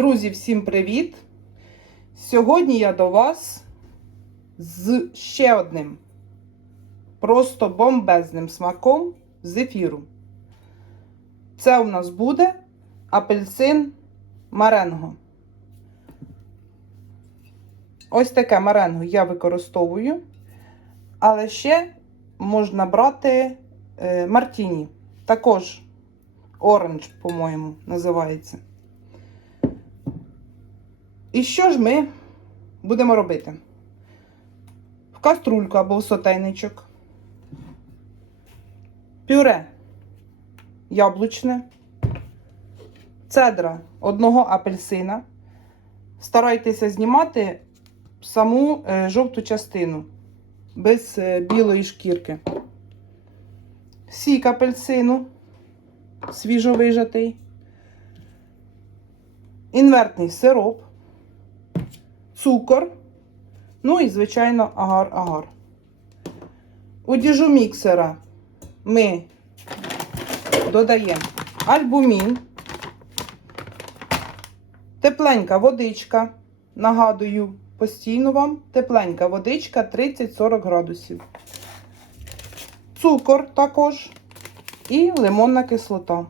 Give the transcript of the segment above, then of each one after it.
Друзі, всім привіт! Сьогодні я до вас з ще одним просто бомбезним смаком зефіру. Це у нас буде апельсин маренго. Ось таке маренго я використовую, але ще можна брати е, мартіні. Також оранж, по-моєму, називається. І що ж ми будемо робити? В каструльку або в сотейничок. Пюре яблучне, цедра одного апельсина. Старайтеся знімати саму е, жовту частину без е, білої шкірки. Сік апельсину, свіжовижатий, інвертний сироп, цукор, ну і, звичайно, агар-агар. У діжу міксера ми додаємо альбумін, тепленька водичка. Нагадую, постійно вам тепленька водичка 30-40 градусів. Цукор також і лимонна кислота.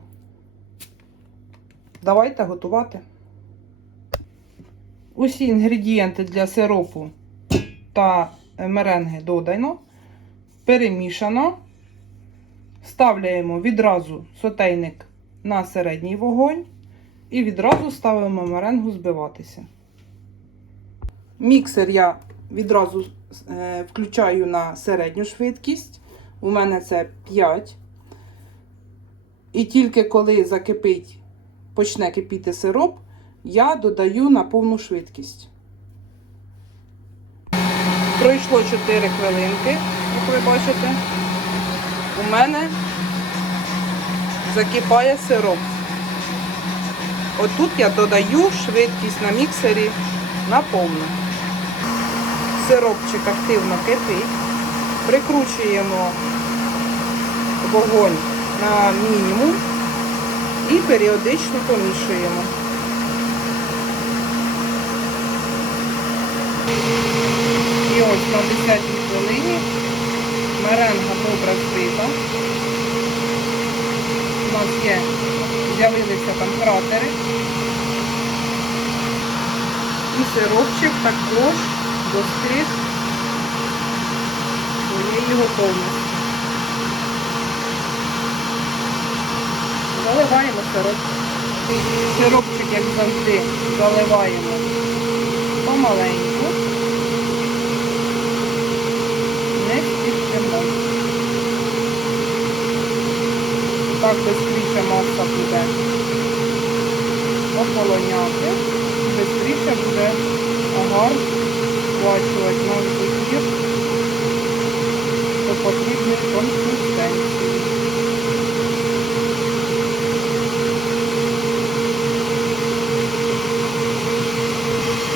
Давайте готувати. Усі інгредієнти для сиропу та меренги додано, перемішано. Ставляємо відразу сотейник на середній вогонь і відразу ставимо меренгу збиватися. Міксер я відразу е, включаю на середню швидкість. У мене це 5. І тільки коли закипить, почне кипіти сироп, я додаю на повну швидкість. Пройшло 4 хвилинки, як ви бачите. У мене закипає сироп. Отут я додаю швидкість на міксері на повну. Сиропчик активно кипить. Прикручуємо вогонь на мінімум і періодично помішуємо. І ось на 10-й хвилині меренга добре збита. У нас є, з'явилися там кратери. І сиропчик також достиг своєї готовності. Заливаємо сироп. Сиропчик, як завжди, заливаємо помаленьку. Не спішимо. Так швидше маса буде охолоняти. Швидше буде агар сплачувати наш зефір до потрібної консистенції.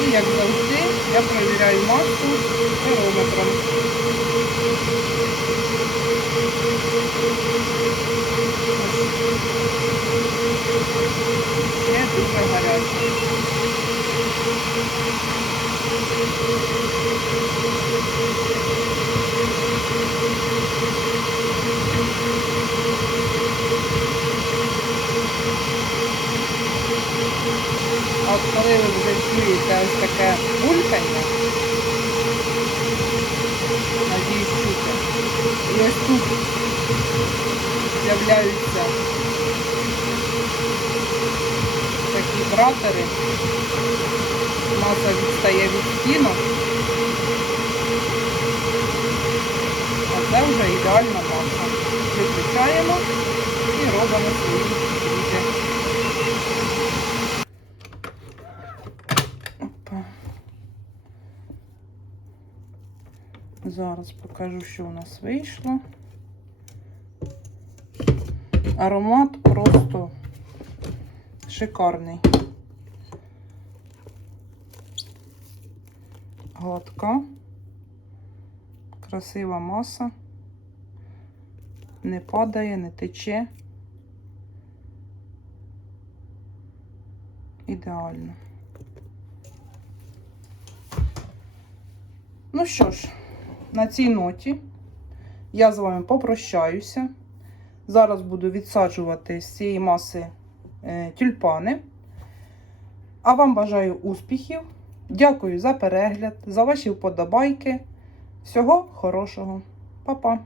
І як завжди, я перевіряю масу терометром. Ще дуже гаряче. А от коли ви вже чуєте ось таке булькання, надіюсь чути, і ось тут з'являються такі кратери, маса відстає від стінок, а це вже ідеальна маса. Виключаємо і робимо свої квіти. Зараз покажу, що у нас вийшло. Аромат просто шикарний. Гладка, красива маса, не падає, не тече. ідеально. Ну що ж, на цій ноті я з вами попрощаюся. Зараз буду відсаджувати з цієї маси е, тюльпани. А вам бажаю успіхів. Дякую за перегляд, за ваші вподобайки. Всього хорошого. Па-па!